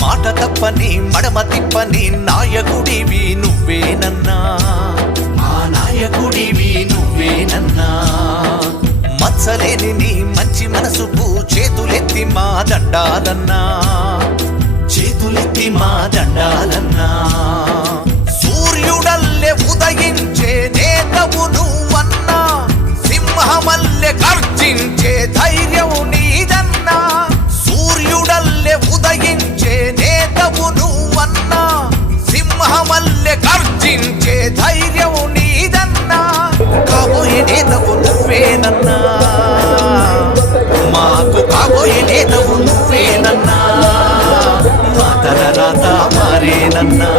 మాట తప్పని మడమ తిప్పని నాయకుడివి నువ్వేనన్నా మా నాయకుడివి నువ్వేనన్నా మచ్చలేని నీ మంచి మనసుకు చేతులెత్తి మా దండాలన్నా. చేతులెత్తి మా దండాలన్నా. సూర్యుడల్లె ఉదయించే నేతవు నువ్వన్నా. సింహమల్లె గర్జించే ధైర్యం కాబోయే నేతవు నువ్వేనన్నా మాకు కాబోయే నేతవు నువ్వేనన్నా మా తల రాత మారేనన్నా